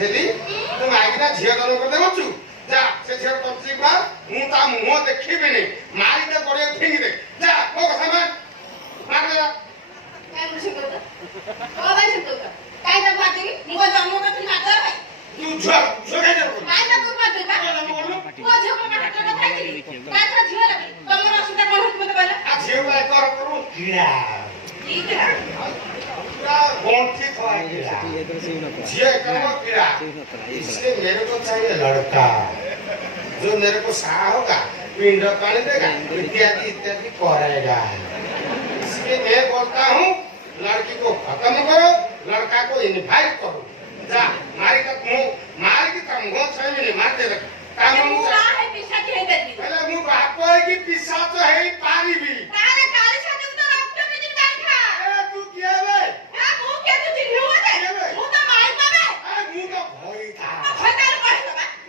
थेली तू मागिना झियो जन कर देवछु जा से झियो तपसी बा मु ता मुंह देखिबे नहीं मारी दे गोड़े फेंगी दे जा को सामान मार दे काय मुझे करता ओ भाई से करता काय जब बात की मुझे जन्म का तुम मारता है तू झो काय कर काय जब तू बात का वो झो का काट का खाई थी काय था झियो लगे तुम असुविधा कोन होत मते पहले आ झियो काय कर करू कीड़ा ठीक है पूरा गोंठी थवा कीड़ा झियो करो कीड़ा इसलिए मेरे को चाहिए लड़का जो मेरे को सहा होगा पिंड पानी देगा इत्यादि इत्यादि करेगा इसलिए मैं बोलता हूँ लड़की को खत्म करो लड़का को इनवाइट करो जा मारी का मुंह मारी की मुंह 6 महीने मार दे काम